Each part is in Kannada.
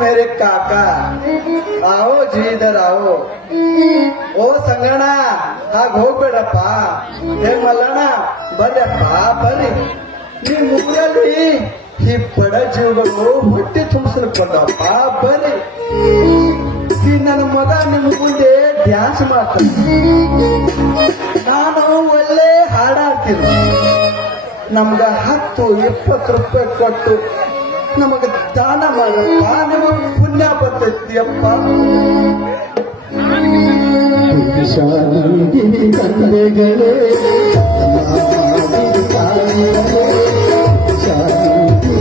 मेरे काका आओ जी इधर आओ ಓ ಸಂಗಣ್ಣ ಹಾಗ ಹೋಗ್ಬೇಡಪ್ಪ ಹೇ ಮಲ್ಲಣ್ಣ ಬರ್ರಪ್ಪ ಬರ್ರಿ ನಿಮ್ ಊರಲ್ಲಿ ಈ ಬಡ ಜೀವಗಳು ಹೊಟ್ಟೆ ತುಂಬಿಸ್ಕೊಂಡಪ್ಪ ಬರ್ರಿ ಈ ನನ್ನ ಮಗ ನಿಮ್ ಮುಂದೆ ಡ್ಯಾನ್ಸ್ ಮಾಡ್ತಾನೆ ನಾನು ಒಳ್ಳೆ ಹಾಡಾಡ್ತೀನಿ ನಮ್ಗ 10-20 ರೂಪಾಯಿ ಕೊಟ್ಟು ನಮಗ ದಾನ ಮಾಡಪ್ಪ ನಿಮಗ್ ಪುಣ್ಯ ಬರ್ತೈತಿಯಪ್ಪ ಶಾಂತಿ ತಂದೆಗಳೇ ಶಾಂತಿ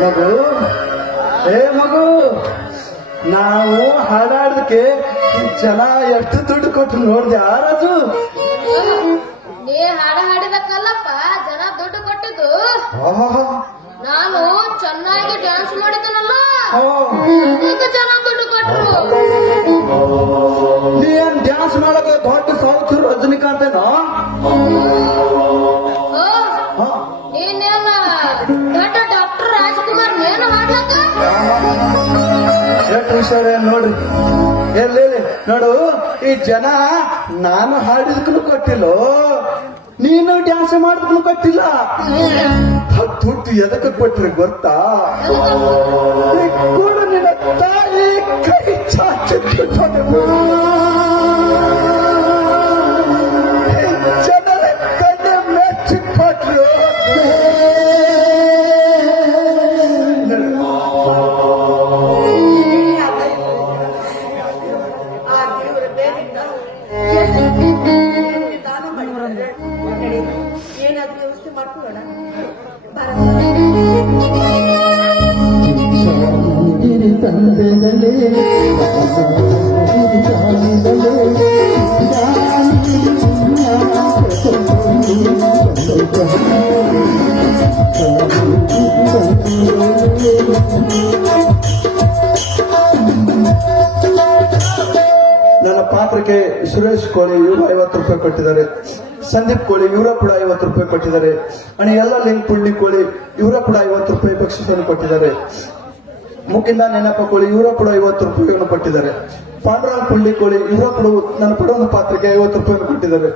ಮಗು, ಏ ಮಗು, ನಾವು ಹಾಡಾಡೋದಕ್ಕೆ ಈ ಜನ ಎಷ್ಟು ದುಡ್ಡು ಕೊಟ್ಟು ನೋಡ್ದೆ ಯಾರದು? ನೀ ಹಾಡಿದಕ್ಕಲ್ಲಪ್ಪ ಜನ ದುಡ್ಡು ಕೊಟ್ಟಿದ್ದು. ಆಹಾ, ನಾನು ಚೆನ್ನಾಗಿ ಡ್ಯಾನ್ಸ್ ಮಾಡಿದ್ದನಲ್ಲ ಆ, ಅದಕ್ಕೆ ಜನ ದುಡ್ಡು ಕೊಟ್ರು. ನೀ ಏನ್ ಡ್ಯಾನ್ಸ್ ಮಾಡಕ್ಕೆ ದೊಡ್ಡ ಸೌತ್ ರಜನಿಕಾಂತ್ ಏನೋ? ಓ, ನೀನೇನ ದೊಡ್ಡ ಡಾಕ್ಟರ್ ರಾಜ್ಕುಮಾರ್ ನೇನು ಹಾಡ್ಲಕ್ಕ? ಎಷ್ಟು ಹುಷಾರ ನೋಡ್ರಿ. ಎಲ್ಲಿ ನೋಡು, ಈ ಜನ ನಾನು ಹಾಡಿದಕ್ಕೂ ಕೊಟ್ಟಿಲ್ಲ, ನೀನು ಡ್ಯಾನ್ಸ್ ಮಾಡಿದ್ರೂ ಕೊಟ್ಟಿಲ್ಲ. ದುಡ್ಡು ಎದಕ್ಕೆ ಕೊಟ್ರಿ ಗೊತ್ತಾ? ಈ ಕೂಡ ನಿನ್ನ ತಾಯಿ ಕೈ ಚಾಚಿ ಜನರ ಕಣ್ಣೆ ಮೆಚ್ಚಿ ಕೊಟ್ರು. ಏನಾದ್ರೂ ವ್ಯವಸ್ಥೆ ಮಾಡ್ಕೊಳ್ಳೋಣ. ಗಿರಿ ತಂದೆಗಳೇ ನನ್ನ ಪಾತ್ರಕ್ಕೆ ಸುರೇಶ್ ಕೋಳಿ ಇವರು 50 ರೂಪಾಯಿ ಕೊಟ್ಟಿದ್ದಾರೆ. ಸಂದೀಪ್ ಕೋಳಿ ಇವರ ಕೂಡ 50 ರೂಪಾಯಿ ಕೊಟ್ಟಿದ್ದಾರೆ. आणि ಎಲ್ಲ ಲಿಂಕ್ ಪುಳ್ಳಿ ಕೋಳಿ ಇವರ ಕೂಡ 50 ರೂಪಾಯಿ ಬಕ್ಷಿಸನ್ನು ಕೊಟ್ಟಿದ್ದಾರೆ. ಮುಖಿಂದ ನೆನಪ ಕೋಳಿ ಇವರ ಕೂಡ 50 ರೂಪಾಯಿಯನ್ನು ಕೊಟ್ಟಿದ್ದಾರೆ. ಪಾಂಡುರಂಗ್ ಪುಳ್ಳಿ ಕೋಳಿ ಇವರ ಕೂಡ ನನ್ನ ಪಡೋನ ಪಾತ್ರಕ್ಕೆ 50 ರೂಪಾಯಿಯನ್ನು ಕೊಟ್ಟಿದ್ದಾರೆ.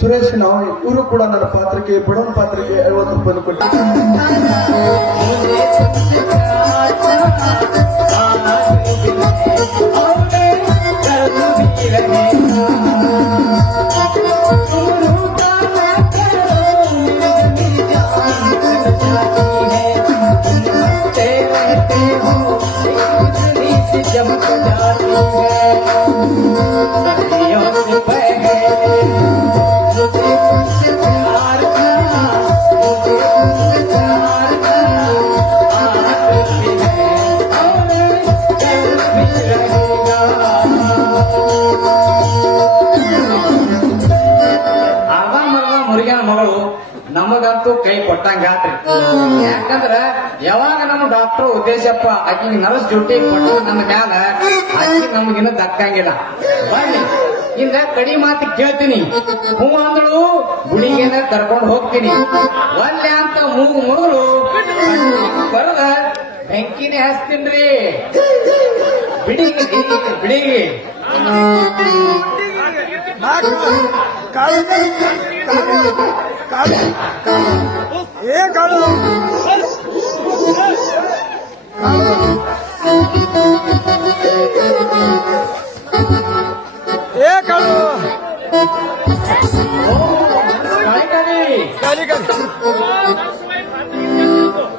ಸುರೇಶ್ ನಾವು ಇವರು ಕೂಡ ನನ್ನ ಪಾತ್ರಕ್ಕೆ ಪಡೋನ ಪಾತ್ರಕ್ಕೆ 50 ರೂಪಾಯಿಯನ್ನು ಕೊಟ್ಟಿದ್ದಾರೆ. ಮುರುಗನ ಮಗಳು ನಮಗಂತೂ ಕೈ ಕೊಟ್ಟಂಗಾತ್ರಿ. ಯಾಕಂದ್ರ ಯಾವಾಗ ನಮ್ಮ ಡಾಕ್ಟರ್ ಉದ್ದೇಶಪ್ಪ ಆಕಿಗೆ ನರ್ಸ್ ಡ್ಯೂಟಿ ಕೊಟ್ಟು ನನ್ನ ಮ್ಯಾಲ ಆಕಿ ನಮಗಿನ್ನ ದಕ್ಕಂಗಿಲ್ಲ. ಬನ್ನಿ ಇಂದ ಕಡಿ ಮಾತು ಕೇಳ್ತೀನಿ. ಹೂ ಅಂದಳು ಗುಡಿಗೇನ ಕರ್ಕೊಂಡು ಹೋಗ್ತೀನಿ. ಒಲ್ಲೆ ಅಂತ ಮೂಗು ಮುರುಗಲು ಬರದ ಬೆಂಕಿನೇ ಹಚ್ತೀನ್ರಿ. ಬಿಡಿಗಿ ಬಿಡಿಗಿ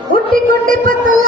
ಹುಟ್ಟಿಕೊಂಡಿಪ್ಪತ್ತಲ್ಲ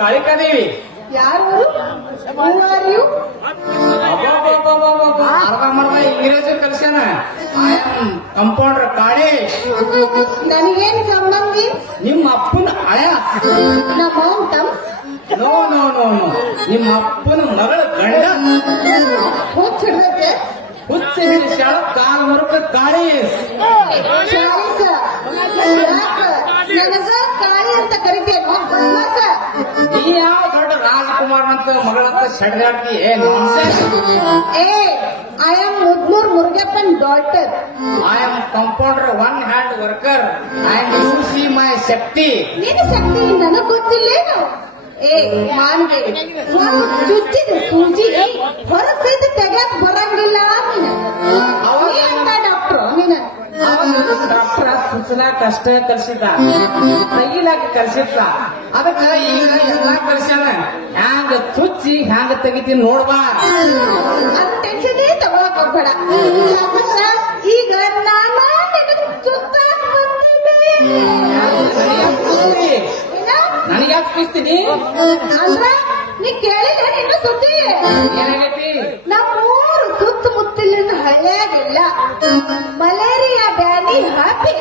ಕಾಳಿಕಾದೇವಿ ಯಾರು? Who are you? ಅರ್ಧ ಮರ್ಧ ಇಂಗ್ರೇಜ್ ಕಲ್ಸ್ಯಾನ. ಕಂಪೌಂಡರ್ ಕಾಳಿ ನನಗೇನ್ ಸಂಬಂಧಿ? ನಿಮ್ಮ ಅಪ್ಪನ ಹಳೆಯ. ನಮ್ಮ ಮೌಂಟಮ್ ನೋ ನೋ ನೋ ನೋ, ನಿಮ್ಮ ಅಪ್ಪನ ಮಗಳ ಗಂಡ ಹುಚ್ಚಿಡ್ಬೇಕು. ಹುಚ್ಚ ಹಿಡಿಸ್ಯಾಳ ಕಾಲ್ ಮರುಕ ಕಾಳಿ. ಶಾಲಿಸ ನನಗ ಕಾಳಿ ಅಂತ ಕರಿತೇನೆ. ನೀ ಯಾವ ದೊಡ್ಡ ರಾಜ ರಾಜ್ಕುಮಾರ್ ಅಂತ ಮಗಳಂತ ಸಡ್ಗಾಡ್ತಿ nonsense. I am Mudnoor Murugappan daughter. I am compounder one hand worker. I am you see my shakti. ನಿನ್ನ ಶಕ್ತಿ ನನಗ್ ಗೊತ್ತಿಲ್ಲೇನು? ಮಾನ್ಗೆ ಒಂದು ಚುಚ್ಚಿದ ಸೂಜಿ ಹೊರಗ್ ಸಹಿತ ತೆಗ್ಯಾಕ್ ಬರಂಗಿಲ್ಲ ಡಾಕ್ಟ್ರು ನೀನ. ಡಾಕ್ಟರ್ ಸುಚಲಾಕ ಅಷ್ಟೇ ಕಲ್ಸಿದ್ದ, ತೆಗಿಲಾಕ ಕಲ್ಸಿದ್ದ. ಅದಕ್ಕ ಈಗ ಎಲ್ಲಾ ಕಲ್ಸ್ಯಾನ. ಹ್ಯಾಂಗ ಚುಚ್ಚಿ ಹ್ಯಾಂಗ ತೆಗಿತೀನಿ ನೋಡ್ಬಾ. ಅದ್ ಟೆನ್ಷನ್ ತಗೊಳಕ್ ಹೋಗ್ಬೇಡ. ಯಾಕಂದ್ರ ಈಗ ನಾನ ನಿನಗ್ ಸುತ್ತಾಕ್ ಬಂದೀನಿ. ನನಗೆ ಯಾಕೆ ಸಿಗ್ತೀನಿ ಅಂದ್ರ ನೀ ಕೇಳಿದ್ರೆ ನಿನ್ನ ಸುದ್ದಿ ಏನಾಗೈತಿ? ನಮ್ಮೂರು ಸುತ್ತಮುತ್ತಲಿನ ಹಳ್ಳಿಯಾಗಿಲ್ಲ ಮಲೇರಿಯಾ ಬ್ಯಾನಿ ಹಾಕಿ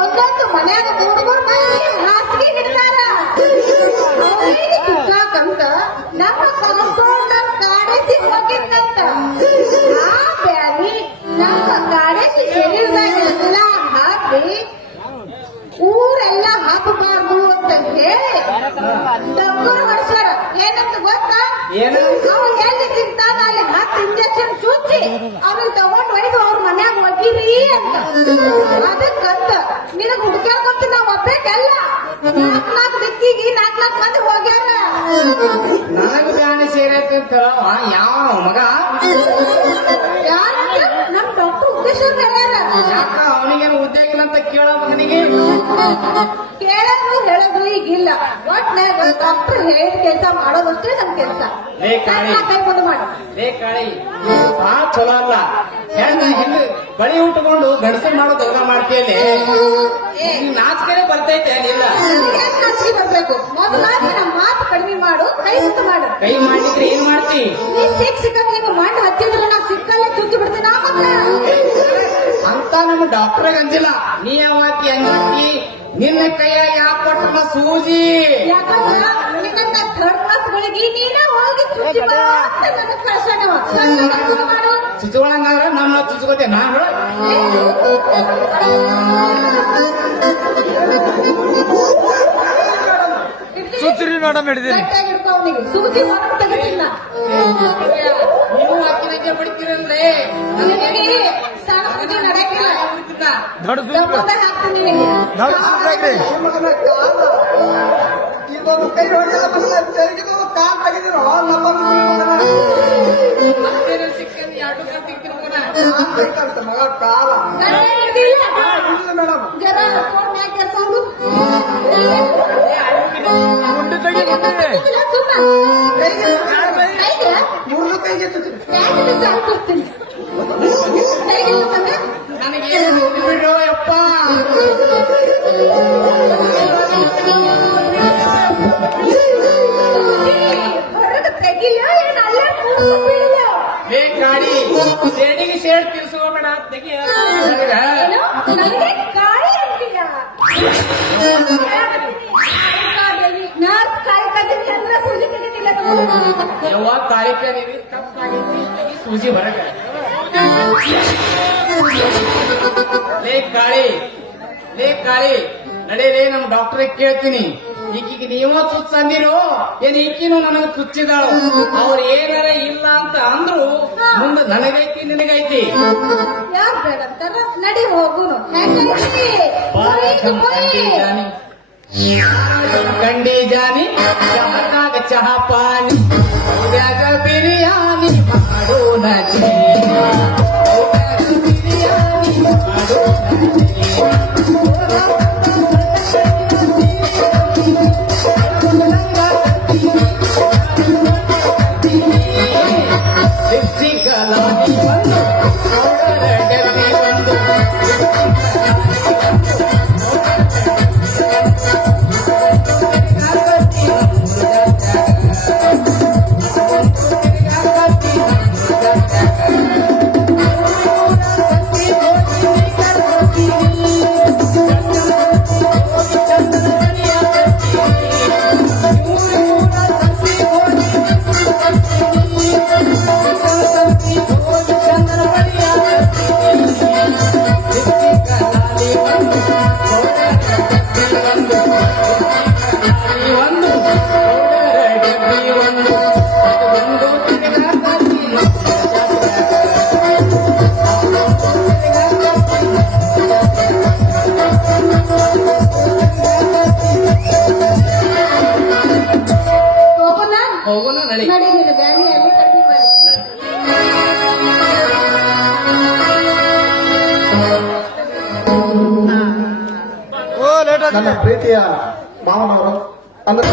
ಒಂದೊಂದು ಮನ್ಯಾಗ ಮೂರ್ ಮಂದಿ ಹಾಸಿಗೆ ಹಿಡ್ತಾರ. ಅವ್ರಿಗೆ ಚುಚ್ಚಾಕಂತ ನಮ್ಮ ಕಾಂಪೌಂಡರ್ ಕಾಡೇಸಿ ಹೋಗಿದ್ದಂತ. ಆ ಬ್ಯಾನಿ ನಮ್ಮ ಕಾಡೇಸಿ ಶರೀರದಾಗೆಲ್ಲ ಹಾಕಿ ಊರೆಲ್ಲ ಹಾಕಬಾರ್ದು ಅಂತ ಹೇಳಿ ಡಬ್ಬರು ಹೊಡ್ಸ್ಯಾರ. ಏನಂತ ಗೊತ್ತಾ? ಏನು? ಅವ ಎಲ್ಲಿ ಸಿಗ್ತಾನ ಅಲ್ಲಿ 10 ಇಂಜೆಕ್ಷನ್ ಚುಚ್ಚಿ ಅವ್ರಿಗೆ ತಗೊಂಡ್ ಒಯ್ದು ಅವ್ರ ಮನ್ಯಾಗ ಒಗಿರಿ ಅಂತ. ಅದಕ್ಕಂತ ನಿನಗ್ ಹುಡುಕ್ಯಾಕೊಂತ ನಾವ್ ಒಬ್ಬೇಕಲ್ಲ, 4 ದಿಕ್ಕಿಗೆ 4 ಮಂದಿ ಹೋಗ್ಯಾರ. ನನಗ ಪ್ರಾಣಿ ಸೇರೈತಿ ಅಂತ ಯಾವ ಮಗ ಯಾರಂತ? ನಮ್ ಡಾಕ್ಟರ್ ಉದ್ದೇಶವ್ರು ಹೇಳ್ಯಾರ. ಯಾಕ ಅವನಿಗೇನು ಉದ್ಯೋಗ ಇಲ್ಲ ಅಂತ ಕೇಳೋದು ನನಗೆ? ಕೇಳೋದು ಹೇಳೋದು ಈಗಿಲ್ಲ. ಒಟ್ನಾಗ ಡಾಕ್ಟರ್ ಹೇಳಿದ ಕೆಲಸ ಮಾಡೋದಷ್ಟೇ ನಮ್ ಕೆಲಸ. ಲೇ ಕಾಳಿ. ಕೈ ಮುಂದೆ ಮಾಡಿ. ಲೇ ಕಾಳಿ, ಬಹಳ ಚಲೋ ಅಲ್ಲ. ಹೆಣ್ಣು ಬಳಿ ಉಟ್ಕೊಂಡು ಗಡಸು ಮಾಡೋದು ಎಲ್ಲ ಮಾಡ್ತೀಯಲ್ಲಿ ನಾಚಿಕೆ ಬರ್ತೈತೆ ಅಲ್ಲಿಲ್ಲ. ನನಗೇನ್ ನಾಚಿಕೆ ಬರ್ಬೇಕು? ಮೊದಲಾಗಿ ನಮ್ಮ ಮಾತು ಕಡಿಮೆ ಮಾಡು, ಕೈ ಮುಕ್ತ ಮಾಡು. ಕೈ ಮಾಡಿದ್ರೆ ಏನ್ ಮಾಡ್ತಿ? ನೀ ಸಿಕ್ಕ ನೀವು ಮಂಡ್ ಹಚ್ಚಿದ್ರೆ ನಾ ಸಿಕ್ಕಲ್ಲೇ ಚುಚ್ಚಿ ಬಿಡ್ತೀನಿ. ಅಂತ ನಮ್ಮ ಡಾಕ್ಟರ್ ಅಂಜಿಲ್ಲ. ನೀ ಯಾವಾಕಿ ಅಂಜಿ ನಿನ್ನ ಕೈಯಾಗ ಯಾಕೆ ಕೊಟ್ಟನ ಸೂಜಿ? ಯಾಕಂದ್ರ ನಿನ್ನಂತ ಥರ್ಡ್ ಕ್ಲಾಸ್ಗಳಿಗೆ ನೀನೇ ಹೋಗಿ ಚುಚ್ಚಿ ಬಾ ಅಂತ ನನಗ್ ಕಳ್ಸ್ಯಾನವ. ಸಣ್ಣ ಮಾಡು. ಚುಚ್ಚುಗಳಂಗಾದ್ರೆ ನಮ್ಮ ಚುಚ್ಚುಕೋತೆ ನಾನು. ಸುಚ್ಚಿರಿ ಮೇಡಮ್ ಹಿಡಿದೀನಿ. ಗಟ್ಟಾಗಿ ಹಿಡ್ಕೊ ಅವ್ನಿಗೆ. ಸೂಜಿ ಹೊರಗೆ ತೆಗಿತಿಲ್ಲ. ನೀವು ಹಾಕಿನಕ್ಕೆ ಬಿಡ್ತೀರಲ್ರೇ. ನಿನಗೆ ಸಣ್ಣ ಸೂಜಿ ನಡೆಯಂಗಿಲ್ಲ. ದೊಡ್ಡ ದಮ್ಮದ ಹಾಕ್ತೀನಿ ನಿನಗೆ. ಇದೊಂದು ಕೈ ಹೊಡೆಯಲ್ಲ ತೆರಿಗಿದೊಂದು ಕಾಲ್ ತೆಗೆದಿರೋ ಮತ್ತೇನು ಸಿಕ್ಕಂದು ಎರಡು ಕತ್ತಿಕ್ಕಿರ್ಬೋಣ. ಮಗ ಕಾಲ ಗಟ್ಟಾಗಿ ಹಿಡ್ದಿಲ್ಲ? ಇಲ್ಲ ಮೇಡಮ್. ಜರ ಫೋನ್ ಯಾಕೆ ಕೆಲ್ಸವ್ರು? ಗುಂಡಿ ತೆಗಿ ಗುಂಡಿ. ಇಲ್ಲ, ಸುಮ್ಮ. ಕೈಗೆ? ಮೂರು ಕೈಗೆ ಯಾಕೆ ಬಿಟ್ಟು ಹಾಕ್ತಿರ್ತೀನಿ? ಕೈಗೆ ಸುಮ್ಮನೆ? ನನಗೆ ಬಿಡೋ ಯಪ್ಪ. ಹೊರಗೆ ತೆಗಿಲ್ಲ ಏನು ಅಲ್ಲೇ ಕೂತ್ಕೊಂಡಿಲ್ಲ? ಲೇ ಕಾಡಿ, ಶೇಡಿಗೆ ಶೇಡ್ ತಿರ್ಸ್ಕೋಬೇಡ. ತೆಗಿ ಏನು? ನನಗೆ ಕಾಳಿ ಅಂತೀಯ? ನರ್ಸ್ ಕಾಳಿ ಕದಿನಿ ಅಂದ್ರೆ ಸೂಜಿ ತೆಗಿತಿಲ್ಲ ನಾವು. ಯವ್ವ ಕಾಳಿಕೆ ಸೂಜಿ ಹೊರಗ. ಲೇ ಕಾಳಿ, ಲೇ ಕಾಳಿ, ನಡೀಲೇ ನಮ್ಮ ಡಾಕ್ಟರ್ ಕೇಳ್ತೀನಿ. ಈಕಿಗೆ ನೀವ ಚುಚ್ಚಂದಿರು ಏನ್ ಈಕಿನೂ ನನಗೆ ಚುಚ್ಚಿದಾಳು. ಅವ್ರು ಏನಾರ ಇಲ್ಲ ಅಂತ ಅಂದ್ರು ಮುಂದೆ ನನಗೈತಿ ನಿನಗೈತಿ. ಯಾರು ಬೇಡ ಅಂತಾರ? ನಡಿ ಹೋಗುನು. ಹೆಂಗೈತಿ? ಕಂಡಿ ಜಾನಿ ಚಹಕಾಗ ಚಹ ಪಾನಿ ಉದ್ಯಾಗ ಬಿರಿಯಾನಿ ಮಾಡೋಣ ಜೀ. ಉದ್ಯಾಗ ಬಿರಿಯಾನಿ ಮಾಡೋಣ ಜೀ. ಲಿಪ್ಸ್ಟಿಕ್ ಬಂದು ಪೌಡರ್ ಡಬ್ಬಿ ಬಂದು ನನ್ನ ಪ್ರೀತಿಯ ಮಾವನವರು ಅಂದ್ರೆ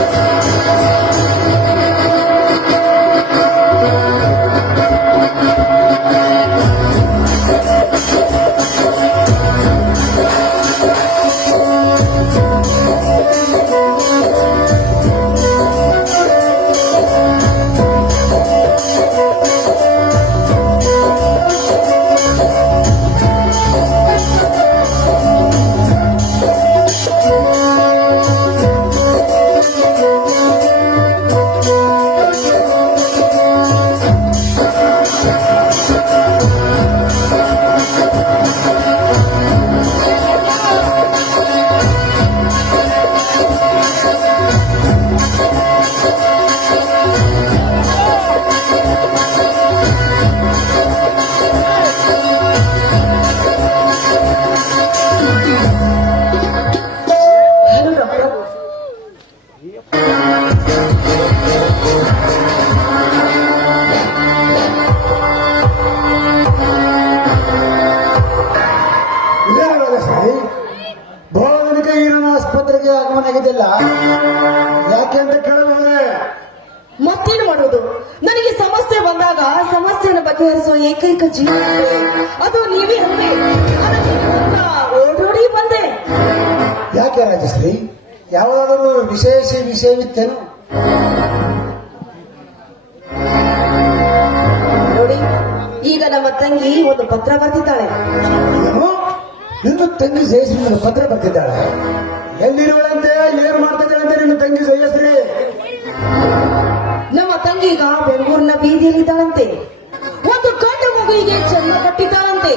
ಬಹಳ ದಿನಕ್ಕೆ ಈ ನನ್ನ ಆಸ್ಪತ್ರೆಗೆ ಆಗಮನ ಆಗಿದ್ದಿಲ್ಲ. ಯಾಕೆ ಅಂತ ಕೇಳಬಹುದೇ? ಮತ್ತೇನು ಮಾಡೋದು? ನನಗೆ ಸಮಸ್ಯೆ ಬಂದಾಗ ಸಮಸ್ಯೆಯನ್ನು ಬಗೆಹರಿಸುವ ಏಕೈಕ ಜೀವ ಅದು ನೀವೇ ಅಲ್ವೇ? ಅದಕ್ಕೆ ನಿಮ್ಮನ್ನ ಓಡೋಡಿ ಬಂದೆ. ಯಾಕೆ ರಾಜಶ್ರೀ, ಯಾವುದಾದರೂ ವಿಷಯವಿತ್ತೇನು? ನೋಡಿ, ಈಗ ನಮ್ಮ ತಂಗಿ ಒಂದು ಪತ್ರ ಬರ್ತಿದ್ದಾಳೆ. ಏನು? ನಿನ್ನ ತಂಗಿ ಜಯಶ್ರೀ ಪತ್ರ ಬರ್ತಿದ್ದಾಳೆ? ಎಲ್ಲಿರುವಳಂತೆ, ಏನ್ ಮಾಡ್ತಿದ್ದಾಳಂತೆ ನಿನ್ನ ತಂಗಿ ಜಯಶ್ರೀ? ನಮ್ಮ ತಂಗೀಗ ಬೆಂಗಳೂರಿನ ಬೀದಿಯಲ್ಲಿದ್ದಾಳಂತೆ. ಒಂದು ಗಂಡು ಮಗುವಿಗೆ ಜನ್ಮ ಕಟ್ಟಿದ್ದಾಳಂತೆ.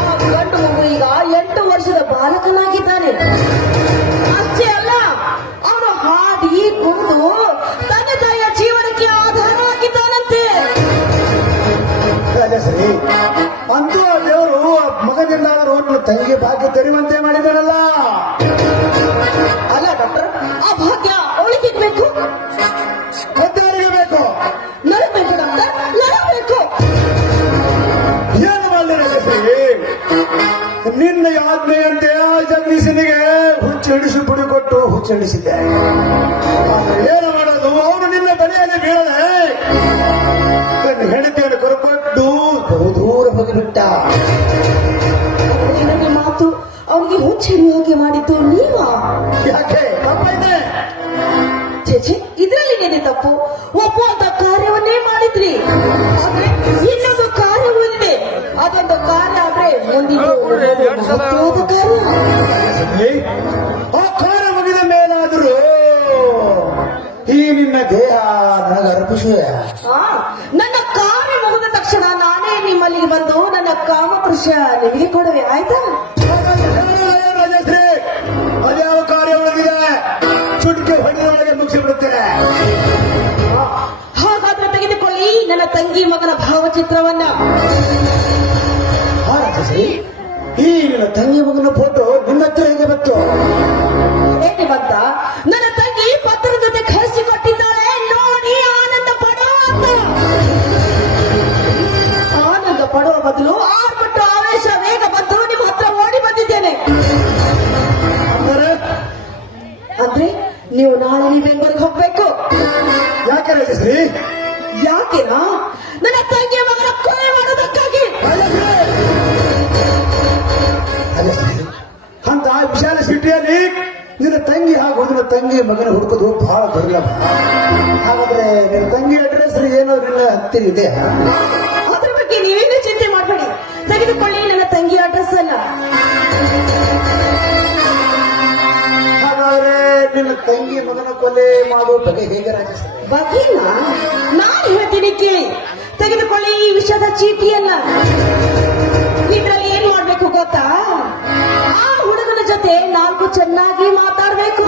ಆ ಗಂಡು ಮಗು ಈಗ 8 ವರ್ಷದ ಬಾಲಕನಾಗಿದ್ದಾನೆ. ಅಷ್ಟೇ ಅಲ್ಲ, ಅವನು ಹಾಡಿ ಕುಣಿದು ತಂದೆ ತಾಯಿಯ ಜೀವನಕ್ಕೆ ಆಧಾರವಾಗಿದ್ದಾನಂತೆ. ರಾಜಶ್ರೀ, ಅಂತೂ ಆ ದೇವರು ಮಗನಿಂದಾದರೂ ನಿನ್ನ ತಂಗಿ ಭಾಗ್ಯ ತೆರೆಯುವಂತೆ ಮಾಡಿದನಲ್ಲ. ಅಲ್ಲ ಡಾಕ್ಟರ್, ಆ ಭಾಗ್ಯ ಅವಳಿಗೆ ಬೇಕು, ಮತ್ತವರಿಗೆ ಬೇಕು. ನಡಬೇಕು ಡಾಕ್ಟರ್, ನಡಬೇಕು. ಏನು ಮಾಡಲಿ ರಾಜಶ್ರೀ, ನಿನ್ನ ಆಜ್ಞೆಯಂತೆ ಆ ಜಗದೀಶನಿಗೆ ಹುಚ್ಚಿಡಿಸಿ ಪುಡಿ ಕೊಟ್ಟು ಹುಚ್ಚಿಡಿಸಿದ್ದೆ. ಏನು ಮಾಡೋದು? ಅವನು ನಿನ್ನ ಬಳಿಯಲ್ಲಿ ಬೀಳದೆ ತನ್ನ ಹೆಂಡತಿಯನ್ನು ಕೊರಕೊಟ್ಟು ಬಹುದೂರ ಹೋಗಿಬಿಟ್ಟ. ನನಗೆ ಮಾತು ಅವನಿಗೆ ಹುಚ್ಚಿಡಿಯೋಕೆ ಮಾಡಿದ್ದು ನೀವಾ? ಯಾಕೆ ತಪ್ಪಾಯ್ತೆ? ಚೇಚೆ, ಇದ್ರಲ್ಲಿ ಏನೇ ತಪ್ಪು? ಒಪ್ಪುವಂತ ಕಾರ್ಯವನ್ನೇ ಮಾಡಿದ್ರಿ. ಆದ್ರೆ ಇನ್ನೊಂದು ಕಾರ್ಯವೂ ಇದೆ. ಅದೊಂದು ಕಾರ್ಯ ಆದ್ರೆ ಮುಂದಿದ್ದು ಮಹತ್ವದ ಕಾರ್ಯ. ಆ ಕಾರ್ಯ ಮುಗಿದ ಮೇಲಾದರೂ ಈ ನಿನ್ನ ದೇಹ ನನಗೆ ಅರ್ಪಿಸುವೆ. ನನ್ನ ಕಾರ್ಯ ಮುಗಿದ ತಕ್ಷಣ ನಾನೇ ನಿಮ್ಮಲ್ಲಿಗೆ ಬಂದು ನನ್ನ ಕಾಮಕೃಷ ನಿಮಗೆ ಕೊಡುವೆ, ಆಯ್ತಾ? ರಾಜಶ್ರೀ, ಅದ್ಯಾವ ಕಾರ್ಯ ಒಳಗಿದೆ? ಚುಟ್ಕೆ ಹೊಡೆದ ಒಳಗೆ ಮುಗಿಸಿಬಿಡುತ್ತೇನೆ. ಹಾಗಾದ್ರೆ ತೆಗೆದುಕೊಳ್ಳಿ ನನ್ನ ತಂಗಿ ಮಗನ ಭಾವಚಿತ್ರವನ್ನ. ರಾಜಶ್ರೀ, ಈ ನಿನ್ನ ತಂಗಿ ಮಗನ ಫೋಟೋ ನಿನ್ನ ಹತ್ರ ಹೇಗೆ ಬಂತು? ಹೇಗೆ ಬಂತ? ನನ್ನ ತಂಗಿ ಪತ್ರದ ಜೊತೆ ಕಳಿಸಿಕೊಟ್ಟಿದ್ದಾಳೆ, ನೋಡಿ ಆನಂದ ಪಡುವ ಅಂತ. ಆನಂದ ಪಡುವ ಬದಲು ಆರ್ಪಟ್ಟು ಆವೇಶ ವೇಗ ಬಂದು ನಿಮ್ಮ ಹತ್ರ ಓಡಿ ಬಂದಿದ್ದೇನೆ. ಅಂದ್ರೆ ನೀವು ನಾಳೆ ಬೆಂಗಳೂರಿಗೆ ಹೋಗ್ಬೇಕು. ಯಾಕೆ ರಾಜಶ್ರೀ? ಯಾಕೆನಾ? ನನ್ನ ತಂಗಿಯ ಮಗನ ಕೊಲೆ ಮಾಡೋದಕ್ಕಾಗಿ. ರಾಜಶ್ರೀ, ಅಂತ ವಿಶಾಲ ಸಿಟಿಯಲ್ಲಿ ನಿನ್ನ ತಂಗಿ ಹಾಗೂ ನಿನ್ನ ತಂಗಿ ಮಗನ ಹುಡುಕೋದು ಬಹಳ ದುರ್ಲಭ. ಹಾಗಾದ್ರೆ ನಿನ್ನ ತಂಗಿ ಅಡ್ರೆಸ್ ಏನೋ ನಿನ್ನ ಹತ್ತಿರ ಇದೆ? ಅದ್ರ ಬಗ್ಗೆ ನೀವೇನು ಚಿಂತೆ ಮಾಡಬೇಡಿ, ತೆಗೆದುಕೊಳ್ಳಿ ನನ್ನ ತಂಗಿ ಅಡ್ರೆಸ್ ಅನ್ನ. ಹಾಗಾದ್ರೆ ನಿನ್ನ ತಂಗಿ ಮಗನ ಕೊಲೆ ಮಾಡುವ ಬಗ್ಗೆ ಹೇಗೆ ರಾಜಶ್ರೀ? ಬಗ್ಗಿಲ್ಲ, ನಾನು ಹೇಳ್ತೀನಿ ಕೇಳಿ. ತೆಗೆದುಕೊಳ್ಳಿ ಈ ವಿಷಯದ ಚೀಟಿಯನ್ನ. ಇದ್ರಲ್ಲಿ ಏನ್ ಮಾಡ್ಬೇಕು ಗೊತ್ತಾ? ಆ ಹುಡುಗನ ಜೊತೆ 4 ಚೆನ್ನಾಗಿ ಮಾತಾಡ್ಬೇಕು.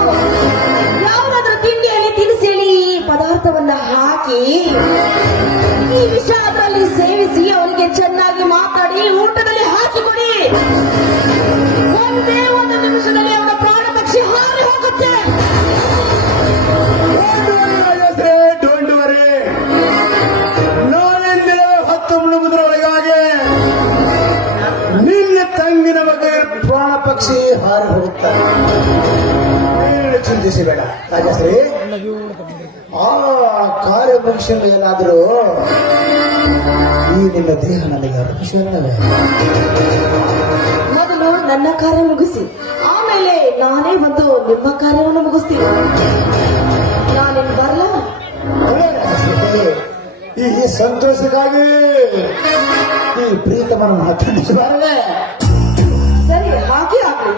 ಯಾವ್ದಾದ್ರೂ ತಿಂಡಿಯಲ್ಲಿ ತಿನಿಸೇಳಿ ಈ ಪದಾರ್ಥವನ್ನ ಹಾಕಿ ಈ ವಿಷ ಅದರಲ್ಲಿ ಸೇವಿಸಿ ಅವನಿಗೆ ಚೆನ್ನಾಗಿ ಮಾತಾಡಿ ಊಟದಲ್ಲಿ ಹಾಕಿಕೊಡಿ. ಒಂದೇ ಒಂದು ನಿಮಿಷದಲ್ಲಿ ಅವನ ಪ್ರಾಣ ಪಕ್ಷಿ ಹಾರಿ ಹೋಗುತ್ತೆ. ಡೋಂಟ್ ವರಿ, ನಾಳೆಂದಿನ 10 ಮುಳುಗುವುದರೊಳಗಾಗಿ ಪಕ್ಷಿ ಹಾರಿ ಹೋಗುತ್ತಾರೆ. ಏನು ಚಿಂತಿಸಬೇಡ ರಾಜಶ್ರೀ. ಆ ಕಾರ್ಯ ಮುಗಿಸಿದ ಏನಾದರೂ ಈ ನಿನ್ನ ದೇಹ ನನಗೆ ಅರ್ಪಿಸಲವೇ? ಮೊದಲು ನನ್ನ ಕಾರ್ಯ ಮುಗಿಸಿ, ಆಮೇಲೆ ನಾನೇ ಬಂದು ನಿಮ್ಮ ಕಾರ್ಯವನ್ನು ಮುಗಿಸ್ತೀನಿ. ನಾನಿನ್ ಬರಲ್ಲ. ಅದೇ ರಾಜಶ್ರೀ, ಈ ಸಂತೋಷಕ್ಕಾಗಿ ಈ ಪ್ರೀತಮನ ಮಾತನಾಡಬಾರದೆ. ಸರಿ, ಹಾಗೆ ಆಗ್ಲಿ.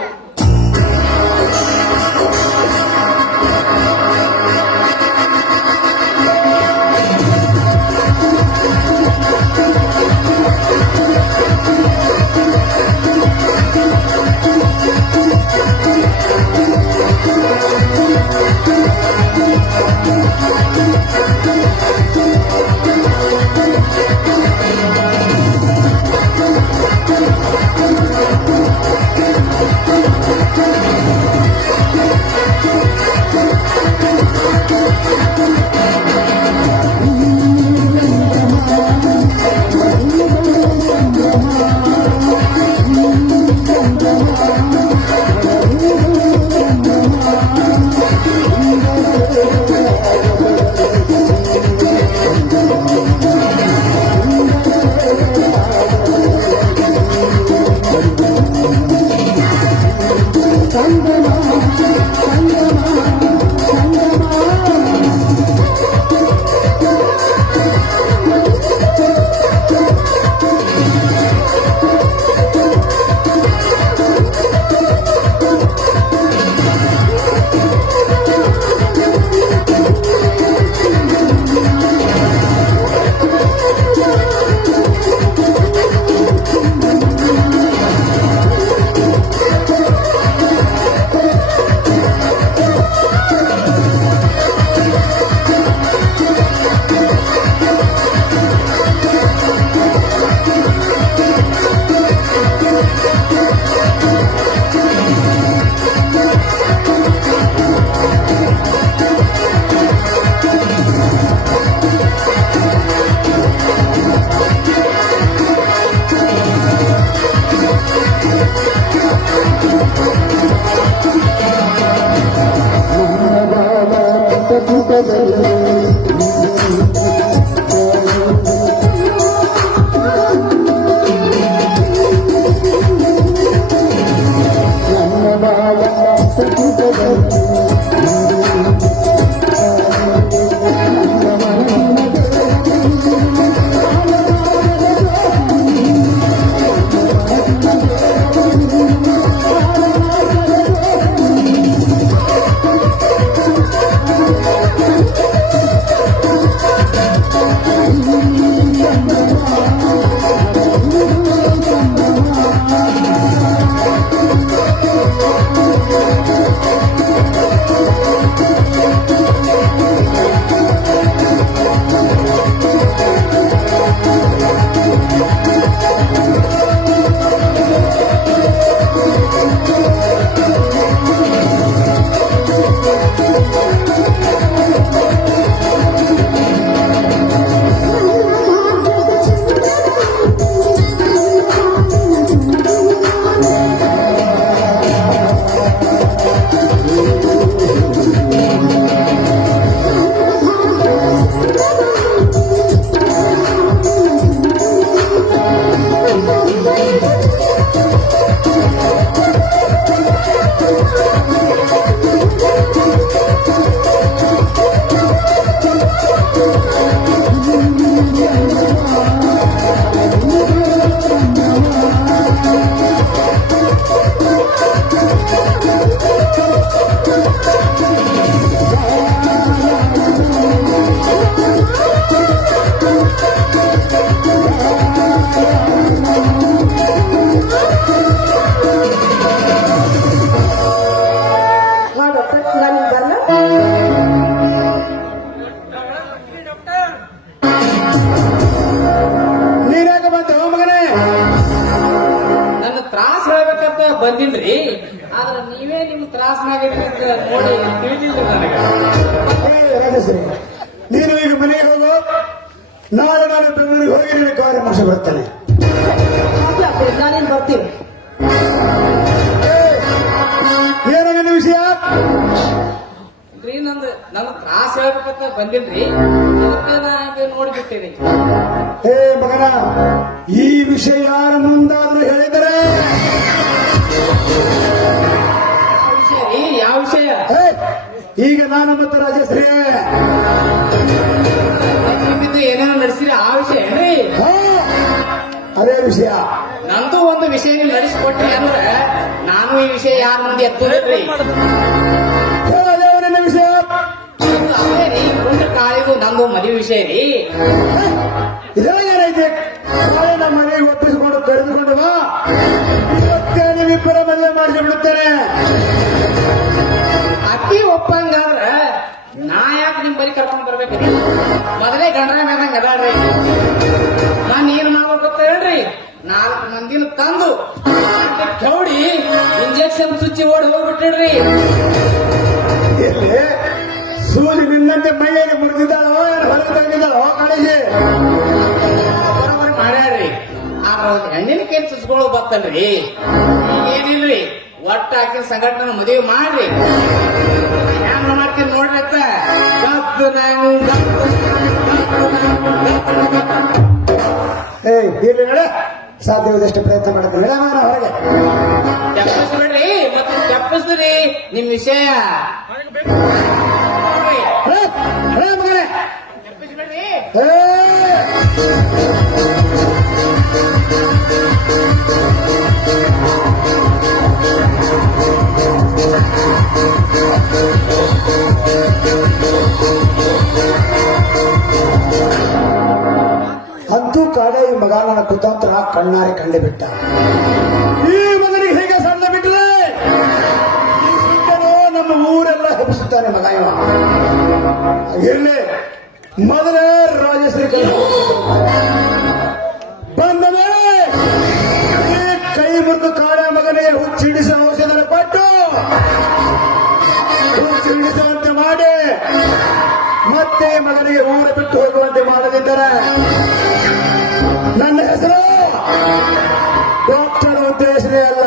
ಬಂದಿನ್ರಿ, ಆದ್ರೆ ನೀವೇ ನಿಮ್ ತ್ರಾಸನಾಗಿರಿ ಅಂತ ನೋಡಿ ತಿಳಿದಿಲ್ಲ ನನಗೆ. ರಾಜಶ್ರೀ, ನೀನು ಈಗ ಮನೆಗೆ ಹೋಗು. ನಾಳೆ ನಾನು ಬೆಂಗಳೂರಿಗೆ ಹೋಗಿ ನಿನ್ನ ಕಾರ್ಯ ಮುಗಿಸಿ ಬರ್ತೇನೆ. ನಾನೇನ್ ಬರ್ತೀನಿ. ನಮ್ ತ್ರಾಸ ಹೇಳ್ಬೇಕಂತ ಬಂದಿಲ್ರಿ ಅದಕ್ಕೆ ನಾ ಹಂಗೆ ನೋಡ್ಬಿಟ್ಟಿರಿ ಹೇ ಮಗನ, ಈ ವಿಷಯ ಯಾರ ಮುಂದಾದ್ರೂ ಹೇಳಿದರೆ ಯಾವ ವಿಷಯ ರೀ ಯಾವ ವಿಷಯ ಹೇ, ಈಗ ನಾನು ಮತ್ತು ರಾಜಶ್ರೀ ನಿಮ್ಮಿಂದ ಏನೇನೋ ನಡೆಸಿರಿ ಆ ವಿಷಯ ಏನ್ರಿ ಹಾ, ಅದೇ ವಿಷಯ. ನಂದು ಒಂದು ವಿಷಯ ನೀವು ನಡೆಸಿಕೊಟ್ರಿ ಅಂದ್ರೆ ನಾನು ಈ ವಿಷಯ ಯಾರ ಮುಂದೆ ಎತ್ತೋದ್ರಿ ದೇವರನ್ನ ವಿಷಯ. ಅವೇ ರೀ ಒಂದು ಕಾಳಿಗೂ ನಂದು ಮದುವೆ ವಿಷಯ ರೀ ಇದ್ರಾಗ ಏನೈತೆ? ನಾಳೆ ನಮ್ಮ ಮನೆಗೆ ಒಪ್ಪಿಸಿಕೊಂಡು ಕರೆದುಕೊಂಡು ಬಾ, ಇವತ್ತೇ ನೀವಿಬ್ಬರ ಮದುವೆ ಮಾಡಿಸಿ ಬಿಡುತ್ತೇನೆ. ಅತಿ ಒಪ್ಪಂಗಾದ್ರ ನಾ ಯಾಕೆ ನಿಮ್ ಬರಿ ಕರ್ಕೊಂಡ್ ಬರ್ಬೇಕ್ರಿ ಮೊದಲೇ ಗಂಡನ ಮೇದಂಗ ಅದಾಳ್ರಿ ನಾನ್ ಏನ್ ಮಾಡ್ಬೇಕು ಗೊತ್ತ ಹೇಳ್ರಿ 4 ಮಂದಿನ ತಂದು ಕೌಡಿ ಇಂಜೆಕ್ಷನ್ ಚುಚ್ಚಿ ಓಡಿ ಹೋಗ್ಬಿಟ್ಟಿಡ್ರಿ ಎಲ್ಲಿ ಸೂಜಿ ನಿನ್ನಂತೆ ಮೈಯಲ್ಲಿ ಮುರಿದಿದ್ದಾಳೋ ಏನು ಹೊರಗೆ ತಂದಿದ್ದಾಳೋ ಕಾಣಿಸಿ ಬರೋಬರಿ ಮಾಡ್ಯಾಡ್ರಿ ಆದ್ರೆ ಒಂದ್ ಹೆಣ್ಣಿನ ಕೈ ಚುಚ್ಕೊಳ್ಳೋ ಬತ್ತಲ್ರಿ ಏನಿಲ್ರಿ ಒಟ್ಟ ಹಾಕಿನ ಸಂಘಟನೆ ಮದುವೆ ಮಾಡ್ರಿ ಹೆಂಗ್ ಮಾಡ್ತೀನಿ ನೋಡ್ರಿ ಅತ್ತ ಗದ್ದು ನಂಗ್ ಏಯ್ ಇಲ್ಲಿ ನಡೆ, ಸಾಧ್ಯವಾದಷ್ಟು ಪ್ರಯತ್ನ ಮಾಡ್ತೀನಿ. ನಡೆ ಮಗನ ಹೊರಗೆ. ತಪ್ಪಿಸ್ಬೇಡ್ರಿ ಮತ್ತೆ ತಪ್ಪಿಸ್ರಿ ನಿಮ್ ವಿಷಯ ಹೇ, ನಡೆ ಮಗನೇ. ತಪ್ಪಿಸ್ಬೇಡ್ರಿ ಹೇ. ಅಂತೂ ಕಾಡ ಈ ಮಗ ನನ್ನ ಕುತಂತ್ರ ಕಣ್ಣಾರೆ ಕಂಡು ಬಿಟ್ಟ. ಈ ಮಗನಿಗೆ ಹೇಗೆ ಸಣ್ಣ ಬಿಟ್ಟರೆ ಈ ಸುತ್ತಲೂ ನಮ್ಮ ಊರೆಲ್ಲ ಹೆಬ್ಬಿಸುತ್ತಾನೆ ಮಗ ಇವ. ಇರ್ಲಿ, ಮೊದಲೇ ರಾಜಶ್ರೀ ಕೈ ಬಂದ ಮೇಲೆ ಈ ಕೈ ಮುರಿದು ಕಾಡ ಮಗನಿಗೆ ಹುಚ್ಚಿಡಿಸುವ ಔಷಧ ಕೊಟ್ಟು ಹುಚ್ಚಿಡಿಸುವಂತೆ ಮಾಡಿ ಮತ್ತೆ ಮಗನಿಗೆ ಊರ ಬಿಟ್ಟು ಹೋಗುವಂತೆ ಮಾಡದಿದ್ದರೆ ನನ್ನ ಹೆಸರು ಡಾಕ್ಟರ್ ಉದ್ದೇಶನೇ ಅಲ್ಲ.